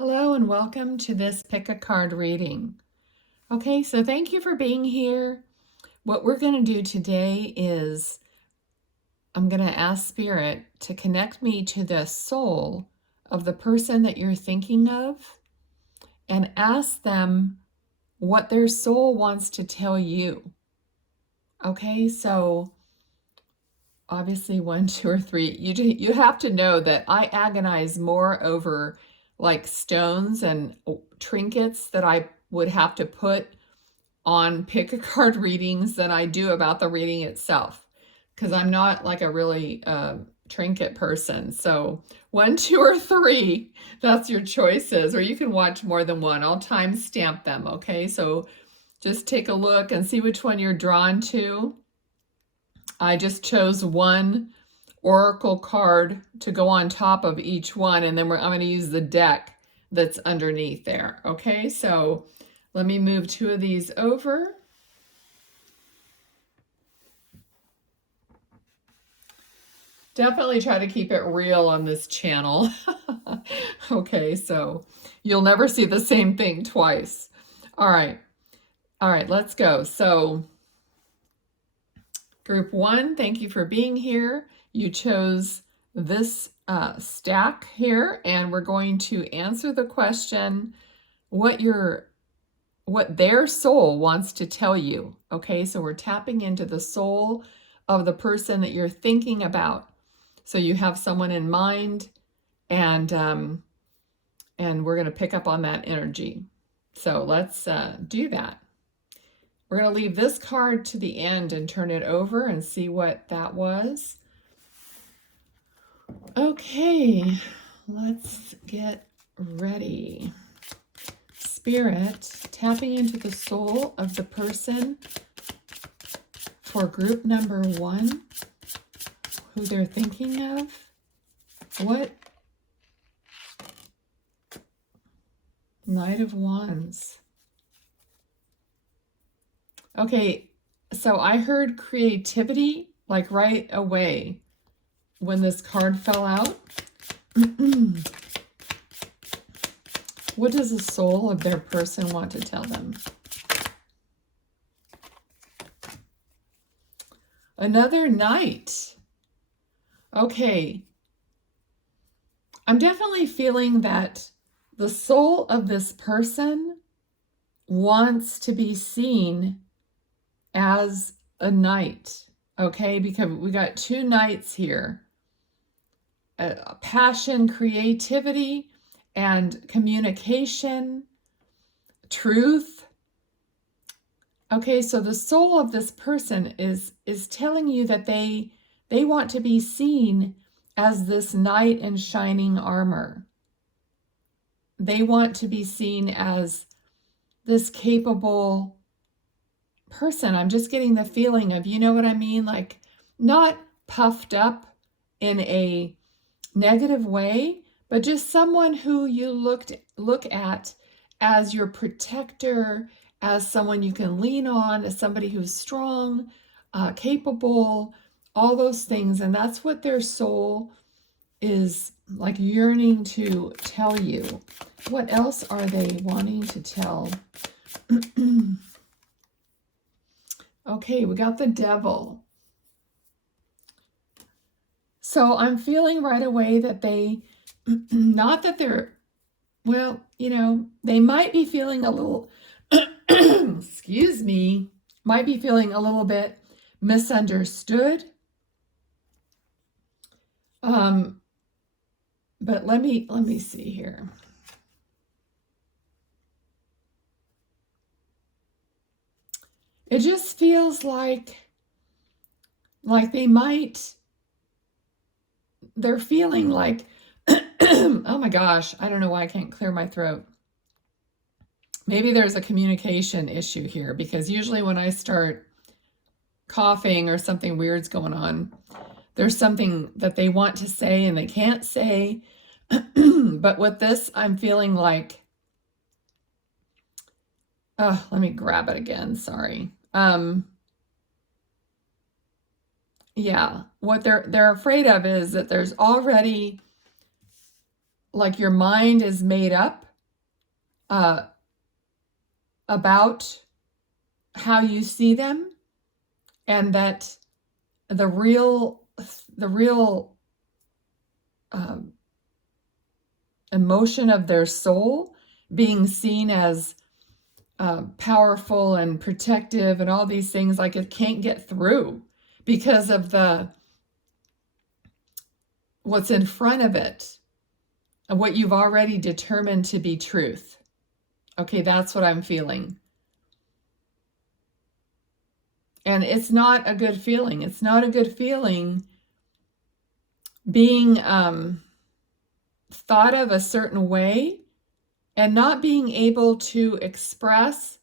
Hello and welcome to this pick a card reading. Okay, so thank you for being here. What we're going to do today is I'm going to ask Spirit to connect me to the soul of the person that you're thinking of and ask them what their soul wants to tell you. Okay, so obviously 1, 2, or 3. You have to know that I agonize more over like stones and trinkets that I would have to put on pick a card readings than I do about the reading itself, because I'm not like a really trinket person. So 1, 2, or 3, that's your choices, or you can watch more than one. I'll time stamp them. Okay, so just take a look and see which one you're drawn to. I just chose one oracle card to go on top of each one, and then I'm going to use the deck that's underneath there. Okay, so let me move 2 of these over. Definitely try to keep it real on this channel. Okay, so you'll never see the same thing twice. All right, let's go. So Group 1, thank you for being here. You chose this stack here, and we're going to answer the question, what their soul wants to tell you. Okay, so we're tapping into the soul of the person that you're thinking about. So you have someone in mind, and we're going to pick up on that energy. So let's do that. We're going to leave this card to the end and turn it over and see what that was. Okay, let's get ready. Spirit, tapping into the soul of the person for group number 1, who they're thinking of. What? Knight of Wands. Okay, so I heard creativity like right away when this card fell out. What does the soul of their person want to tell them? Another knight. Okay. I'm definitely feeling that the soul of this person wants to be seen as a knight. Okay, because we got 2 knights here. Passion, creativity, and communication, truth. Okay, so the soul of this person is telling you that they want to be seen as this knight in shining armor. They want to be seen as this capable person. I'm just getting the feeling of, you know what I mean? Like not puffed up in a negative way, but just someone who you look at as your protector, as someone you can lean on, as somebody who's strong, capable, all those things. And that's what their soul is like yearning to tell you. What else are they wanting to tell? Okay, we got the Devil. So I'm feeling right away that they, not that they're, well, you know, they might be feeling a little, excuse me, might be feeling a little bit misunderstood. But let me see here. It just feels like they're feeling like, oh my gosh, I don't know why I can't clear my throat. Maybe there's a communication issue here, because usually when I start coughing or something weird's going on, there's something that they want to say and they can't say. But with this, I'm feeling like, let me grab it again. Sorry. Yeah, what they're afraid of is that there's already, like, your mind is made up uh, about how you see them, and that the real um, emotion of their soul being seen as powerful and protective and all these things, like it can't get through because of what's in front of it and what you've already determined to be truth. Okay, that's what I'm feeling. And it's not a good feeling. It's not a good feeling being thought of a certain way and not being able to express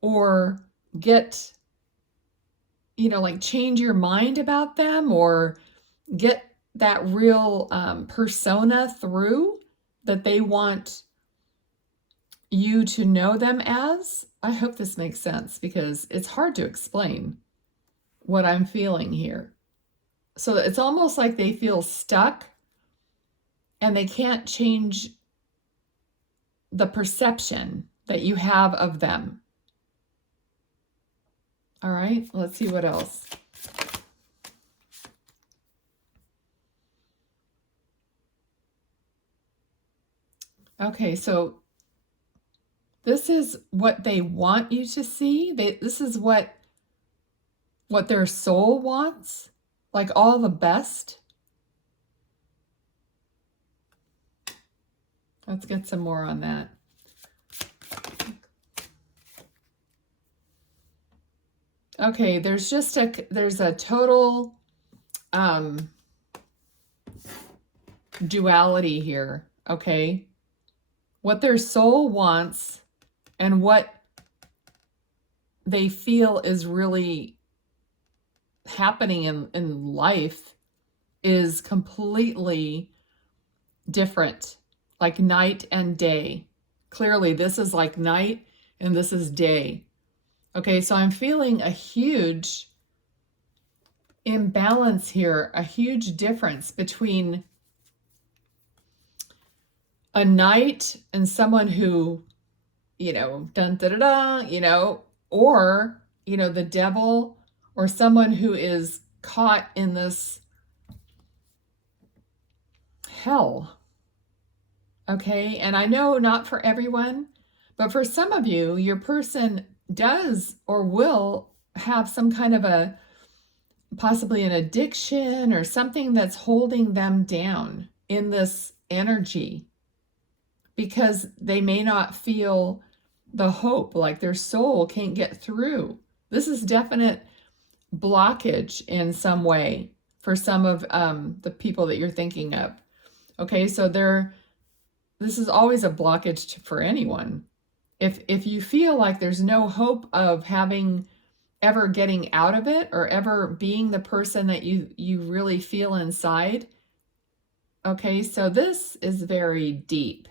or get, like change your mind about them or get that real persona through that they want you to know them as. I hope this makes sense because it's hard to explain what I'm feeling here. So it's almost like they feel stuck and they can't change the perception that you have of them. All right, let's see what else. Okay, so this is what they want you to see. This is what their soul wants, like all the best. Let's get some more on that. Okay, there's a total duality here, okay? What their soul wants and what they feel is really happening in life is completely different, like night and day. Clearly, this is like night and this is day. Okay, so I'm feeling a huge imbalance here, a huge difference between a knight and someone who, dun da da da, or, the devil, or someone who is caught in this hell. Okay, and I know not for everyone, but for some of you, your person does or will have some kind of possibly an addiction or something that's holding them down in this energy because they may not feel the hope, like their soul can't get through. This is definite blockage in some way for some of the people that you're thinking of. Okay, so this is always a blockage for anyone. If you feel like there's no hope of ever getting out of it or ever being the person that you really feel inside. Okay, so this is very deep.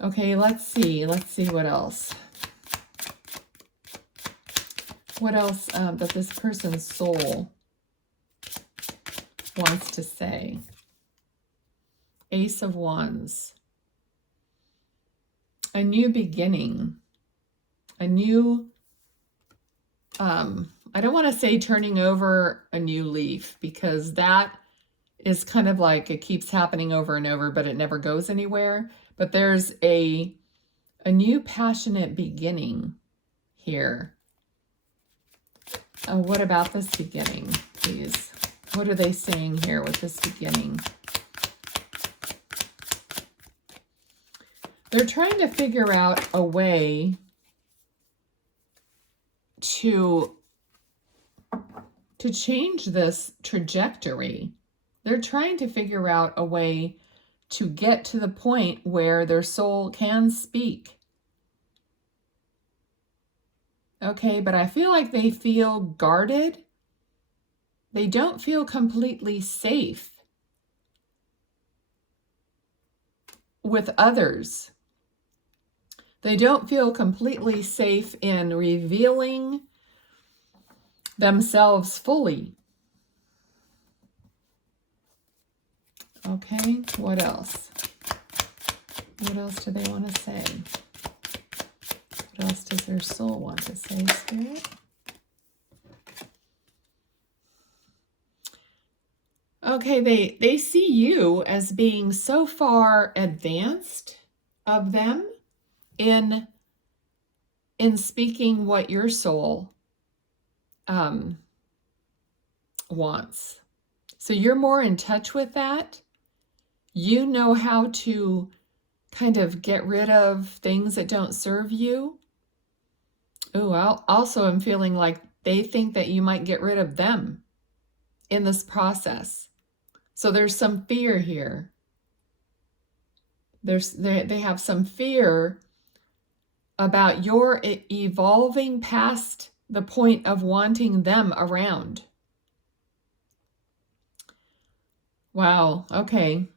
Okay, let's see what else. What else that this person's soul wants to say. Ace of Wands. A new beginning. A new, I don't want to say turning over a new leaf because that is kind of like it keeps happening over and over, but it never goes anywhere. But there's a new passionate beginning here. What about this beginning, please? What are they saying here with this beginning? They're trying to figure out a way to change this trajectory. They're trying to figure out a way to get to the point where their soul can speak. Okay, but I feel like they feel guarded. They don't feel completely safe with others. They don't feel completely safe in revealing themselves fully. Okay, what else? What else do they want to say? What else does their soul want to say, Spirit? Okay, they see you as being so far advanced of them in speaking what your soul wants. So you're more in touch with that. You know how to kind of get rid of things that don't serve you. Oh, also I'm feeling like they think that you might get rid of them in this process. So there's some fear here. They have some fear about your evolving past the point of wanting them around. Wow, okay.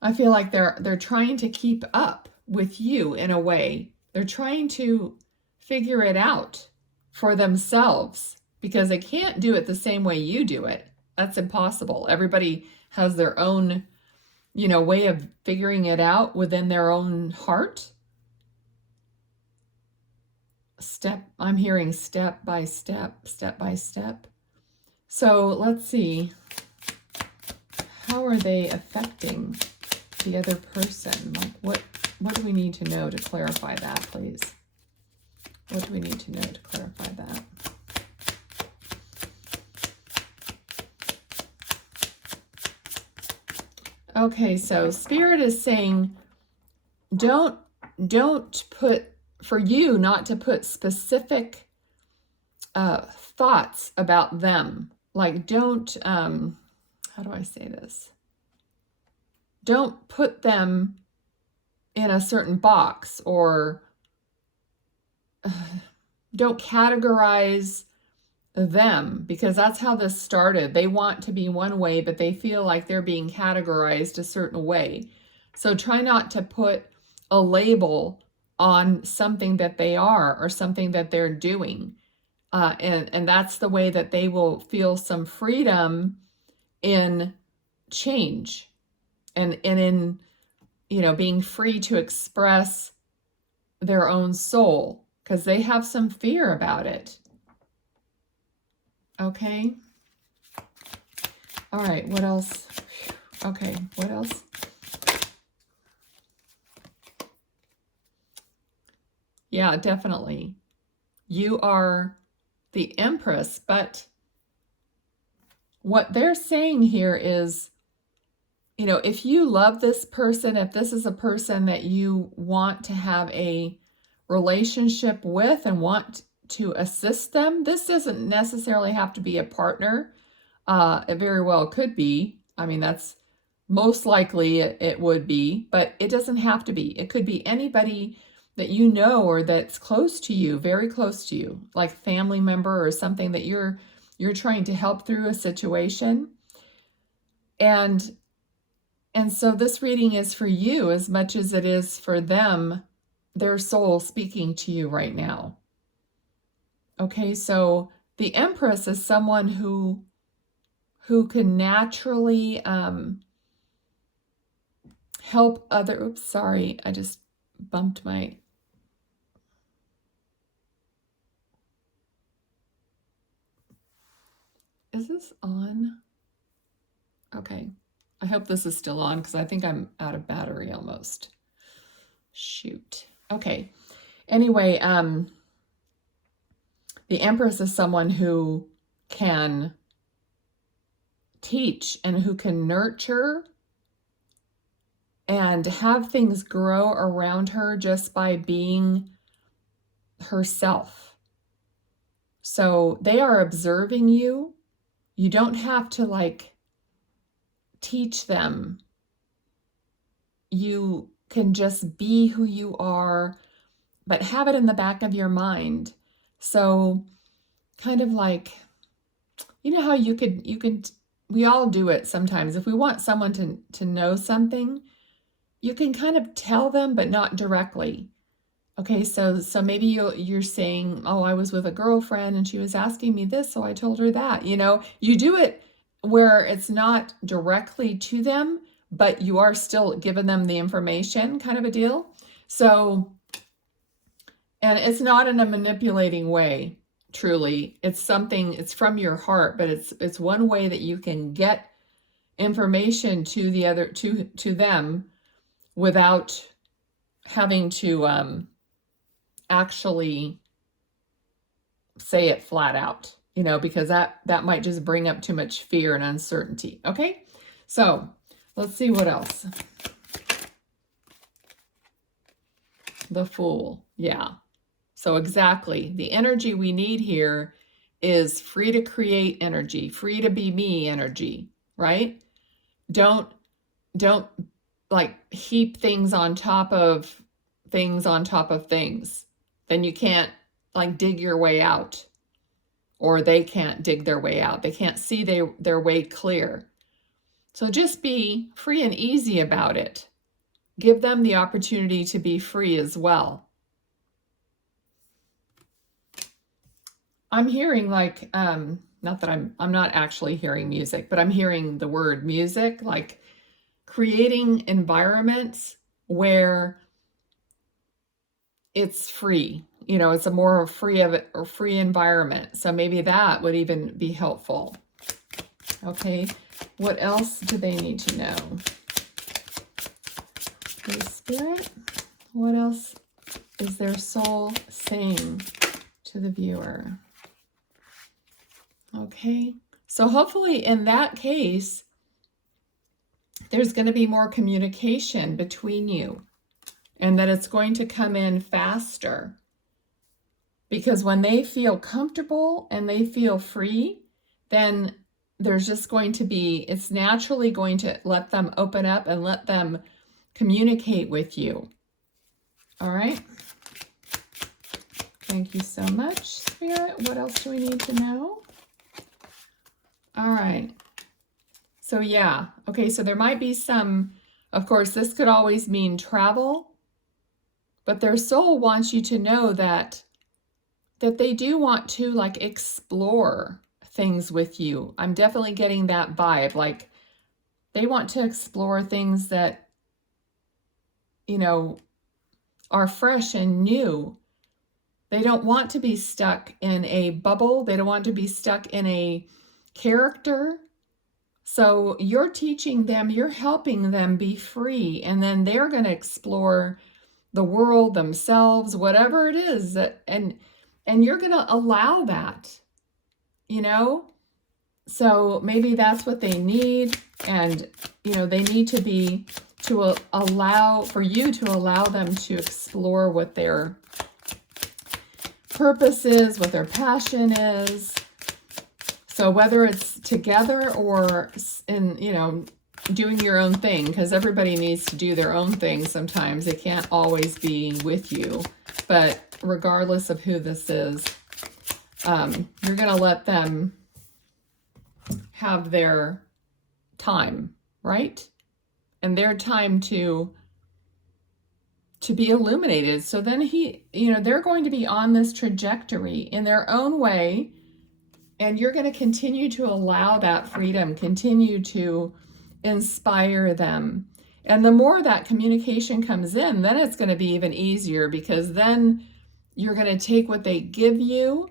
I feel like they're trying to keep up with you in a way. They're trying to figure it out for themselves because they can't do it the same way you do it. That's impossible. Everybody has their own, way of figuring it out within their own heart. I'm hearing step by step, step by step. So let's see. How are they affecting the other person? Like what do we need to know to clarify that, please? What do we need to know to clarify that? Okay, so Spirit is saying don't put, for you not to put specific thoughts about them. Like don't, how do I say this? Don't put them in a certain box, or don't categorize them, because that's how this started. They want to be one way, but they feel like they're being categorized a certain way. So try not to put a label on something that they are or something that they're doing. And that's the way that they will feel some freedom in change and in, being free to express their own soul, because they have some fear about it. Okay. All right. What else? Okay. What else? Yeah, definitely. You are the Empress, but what they're saying here is, if you love this person, if this is a person that you want to have a relationship with and want to assist them, this doesn't necessarily have to be a partner. It very well could be. I mean, that's most likely it would be, but it doesn't have to be. It could be anybody that you know or that's close to you, very close to you, like family member or something that you're trying to help through a situation. And so this reading is for you as much as it is for them, their soul speaking to you right now. Okay, so the Empress is someone who can naturally help other. Oops, sorry, I just bumped my. Is this on? Okay, I hope this is still on because I think I'm out of battery almost. Shoot. Okay. Anyway, the Empress is someone who can teach and who can nurture and have things grow around her just by being herself. So they are observing you. You don't have to teach them. You can just be who you are, but have it in the back of your mind. So kind of like, how you could, we all do it sometimes. If we want someone to know something, you can kind of tell them, but not directly. Okay, so maybe you're saying, oh, I was with a girlfriend and she was asking me this, so I told her that. You do it where it's not directly to them, but you are still giving them the information, kind of a deal. So, and it's not in a manipulating way, truly. It's something, it's from your heart, but it's one way that you can get information to the other, to them, without having to actually say it flat out, you know, because that might just bring up too much fear and uncertainty. Okay, so let's see what else. The Fool. Yeah. So exactly, the energy we need here is free to create energy, free to be me energy, right? Don't like heap things on top of things on top of things. Then you can't like dig your way out, or they can't dig their way out. They can't see their way clear. So just be free and easy about it. Give them the opportunity to be free as well. I'm hearing like, not that I'm not actually hearing music, but I'm hearing the word music, like creating environments where it's free. You know, it's a more free environment. So maybe that would even be helpful. Okay, what else do they need to know? Holy Spirit, what else is their soul saying to the viewer? Okay, so hopefully in that case, there's going to be more communication between you, and that it's going to come in faster. Because when they feel comfortable and they feel free, then there's just going to be, it's naturally going to let them open up and let them communicate with you. All right. Thank you so much, Spirit. What else do we need to know? All right. So yeah. Okay, so there might be some, of course, this could always mean travel, but their soul wants you to know that they do want to like explore things with you. I'm definitely getting that vibe. Like they want to explore things that, you know, are fresh and new. They don't want to be stuck in a bubble. They don't want to be stuck in a character. So you're teaching them, you're helping them be free, and then they're going to explore the world themselves, whatever it is that, and you're going to allow that, you know? So maybe that's what they need. And, you know, they need to be, to allow, for you to allow them to explore what their purpose is, what their passion is. So whether it's together or in, you know, doing your own thing, because everybody needs to do their own thing sometimes. They can't always be with you. But regardless of who this is, you're going to let them have their time, right? And their time to be illuminated. So then you know, they're going to be on this trajectory in their own way, and you're going to continue to allow that freedom, continue to inspire them. And the more that communication comes in, then it's going to be even easier, because then you're going to take what they give you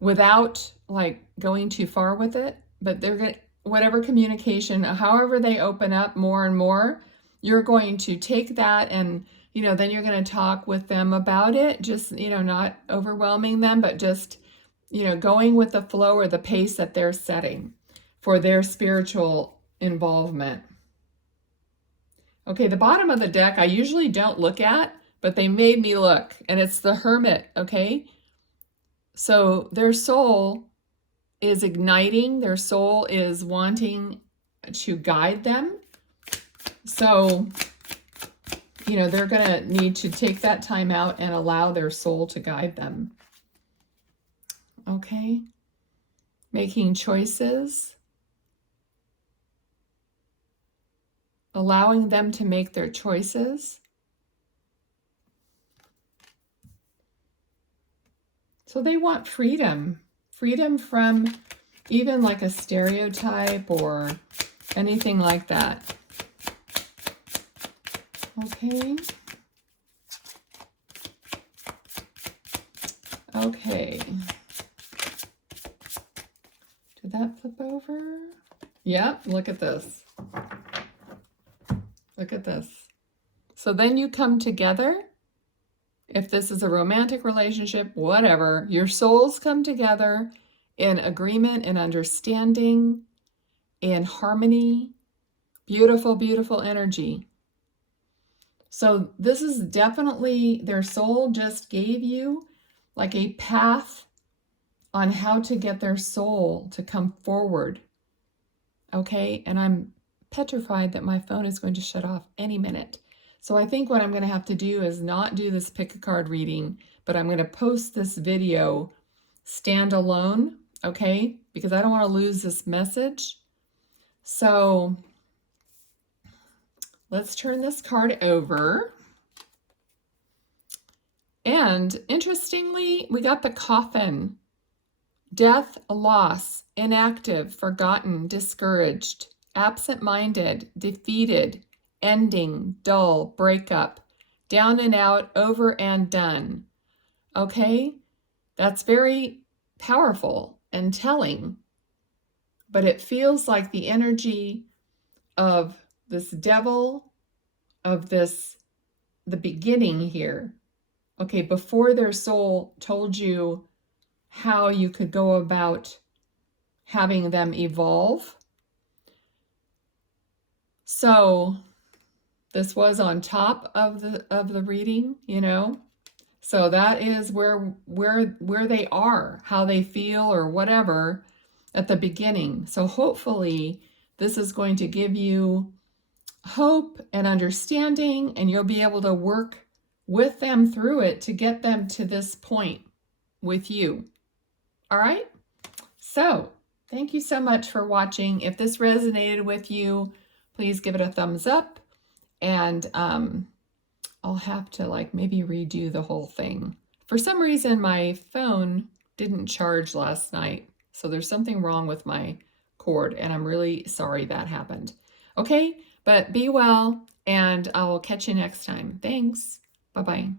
without like going too far with it. But they're going to, whatever communication, however they open up more and more, you're going to take that and, you know, then you're going to talk with them about it, just, you know, not overwhelming them, but just, you know, going with the flow or the pace that they're setting for their spiritual involvement. Okay, the bottom of the deck I usually don't look at, but they made me look, and it's the Hermit, okay? So their soul is igniting, their soul is wanting to guide them. So, you know, they're going to need to take that time out and allow their soul to guide them. Okay? Making choices. Allowing them to make their choices. So they want freedom. Freedom from even like a stereotype or anything like that. Okay. Okay. Did that flip over? Yep, look at this. Look at this. So then you come together. If this is a romantic relationship, whatever, your souls come together in agreement and understanding, in harmony. Beautiful, beautiful energy. So this is definitely, their soul just gave you like a path on how to get their soul to come forward. Okay, and I'm petrified that my phone is going to shut off any minute. So I think what I'm going to have to do is not do this pick a card reading, but I'm going to post this video standalone, okay? Because I don't want to lose this message. So let's turn this card over. And interestingly, we got the coffin. Death, loss, inactive, forgotten, discouraged, absent-minded, defeated, ending, dull, breakup, down and out, over and done. Okay? That's very powerful and telling. But it feels like the energy of this devil, of this, the beginning here. Okay, before their soul told you how you could go about having them evolve. So this was on top of the reading, you know. So that is where they are, how they feel or whatever at the beginning. So hopefully this is going to give you hope and understanding, and you'll be able to work with them through it to get them to this point with you. All right? So thank you so much for watching. If this resonated with you, please give it a thumbs up. And I'll have to like maybe redo the whole thing. For some reason, my phone didn't charge last night. So there's something wrong with my cord, and I'm really sorry that happened. Okay, but be well, and I'll catch you next time. Thanks. Bye-bye.